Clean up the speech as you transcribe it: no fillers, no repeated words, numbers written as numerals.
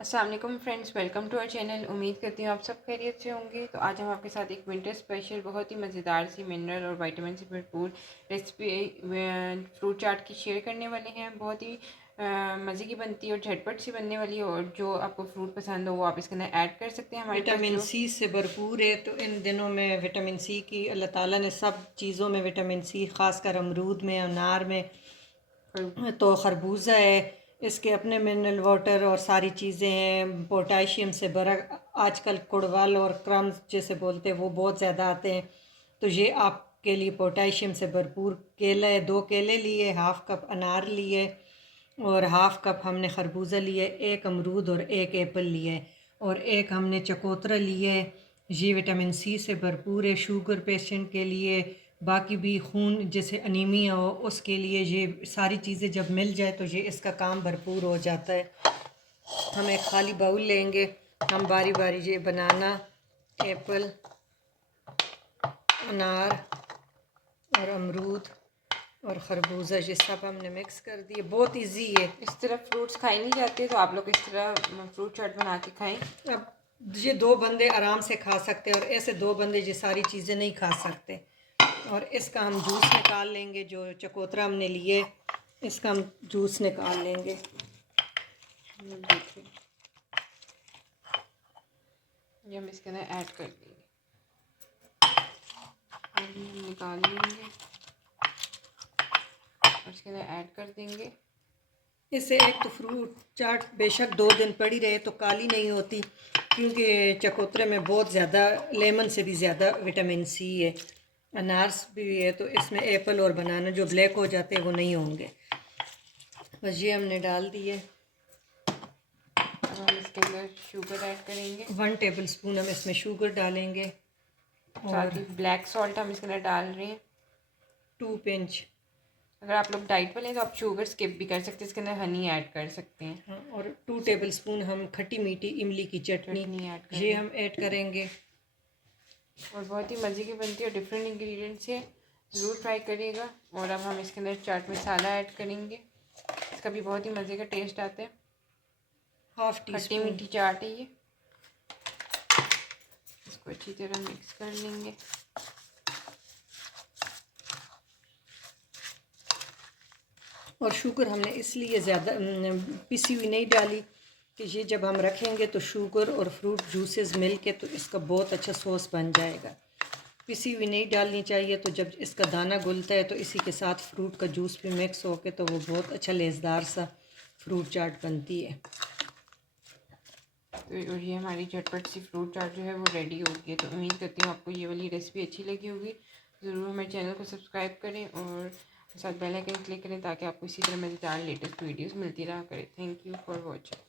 अस्सलाम वालेकुम friends, welcome to our channel. उम्मीद करती हूँ आप सब खैरियत से होंगे। तो आज हम आपके साथ एक विंटर स्पेशल बहुत ही मज़ेदार सी मिनरल और विटामिन से भरपूर रेसिपी फ्रूट चाट की शेयर करने वाले हैं। बहुत ही मज़े की बनती है और झटपट सी बनने वाली है, और जो आपको फ्रूट पसंद हो वो आप इसके अंदर ऐड कर सकते हैं। हमारे पास विटामिन जो सी से भरपूर है। तो इन दिनों में विटामिन सी की अल्लाह ताला ने सब चीज़ों में विटामिन सी, ख़ासकर अमरूद में, अनार में, तो खरबूजा है, इसके अपने मिनरल वाटर और सारी चीज़ें हैं। पोटाशियम से भरा, आजकल कुड़वल और क्रम्स जैसे बोलते हैं वो बहुत ज़्यादा आते हैं, तो ये आपके लिए पोटाशियम से भरपूर केला है। 2 केले लिए, हाफ़ कप अनार लिए और हाफ़ कप हमने खरबूजा लिए, 1 अमरूद और 1 एप्पल लिए और 1 हमने चकोतरा लिए। ये विटामिन सी से भरपूर है। शुगर पेशेंट के लिए, बाकी भी खून जैसे अनीमिया हो उसके लिए ये सारी चीज़ें जब मिल जाए तो ये इसका काम भरपूर हो जाता है। हम एक खाली बाउल लेंगे, हम बारी बारी ये बनाना, एप्पल, अनार और अमरूद और खरबूजा ये सब हमने मिक्स कर दिए। बहुत इजी है। इस तरह फ्रूट्स खाए नहीं जाते, तो आप लोग इस तरह फ्रूट चाट बना के खाएँ। अब ये 2 बंदे आराम से खा सकते हैं और ऐसे 2 बंदे ये सारी चीज़ें नहीं खा सकते। और इसका हम जूस निकाल लेंगे। जो चकोतरा हमने लिए इसका हम जूस निकाल लेंगे। देखिए, ये हम इसके अंदर ऐड कर देंगे, हम निकाल लेंगे और इसके अंदर ऐड कर देंगे। इससे एक तो फ्रूट चाट बेशक 2 दिन पड़ी रहे तो काली नहीं होती, क्योंकि चकोतरे में बहुत ज़्यादा, लेमन से भी ज़्यादा विटामिन सी है। अनारस भी है, तो इसमें एप्पल और बनाना जो ब्लैक हो जाते हैं वो नहीं होंगे। बस ये हमने डाल दिए। अब हम इसके अंदर शुगर ऐड करेंगे, 1 टेबल स्पून हम इसमें शुगर डालेंगे साथ और ही ब्लैक सॉल्ट हम इसके अंदर डाल रहे हैं। 2 पिंच। अगर आप लोग डाइट वाले हैं तो आप शुगर स्किप भी कर सकते हैं, इसके अंदर हनी ऐड कर सकते हैं। हाँ, और 2 टेबल स्पून हम खट्टी मीठी इमली की चटनी चटनी ऐड कर ये रहे हैं, हम ऐड करेंगे। और बहुत ही मज़े की बनती है और डिफरेंट इंग्रेडिएंट्स है, ज़रूर ट्राई करिएगा। और अब हम इसके अंदर चाट मसाला ऐड करेंगे, इसका भी बहुत ही मज़े का टेस्ट आता है। हाफ टी खट्टी स्पून। मीठी चाट है ये। इसको अच्छी तरह मिक्स कर लेंगे। और शुगर हमने इसलिए ज़्यादा पिसी हुई नहीं डाली कि ये जब हम रखेंगे तो शुगर और फ्रूट जूसेस मिल के तो इसका बहुत अच्छा सॉस बन जाएगा। पिसी हुई नहीं डालनी चाहिए, तो जब इसका दाना घुलता है तो इसी के साथ फ्रूट का जूस भी मिक्स होके तो वो बहुत अच्छा लेज़दार सा फ्रूट चाट बनती है। तो और ये हमारी झटपट सी फ्रूट चाट जो है वो रेडी हो गई है। तो उम्मीद करती हूँ आपको ये वाली रेसिपी अच्छी लगी होगी। ज़रूर हमारे चैनल को सब्सक्राइब करें और साथ बेल आइकन क्लिक करें, ताकि आपको इसी तरह मज़ेदार लेटेस्ट वीडियोस मिलती रहा करें। Thank you for watching.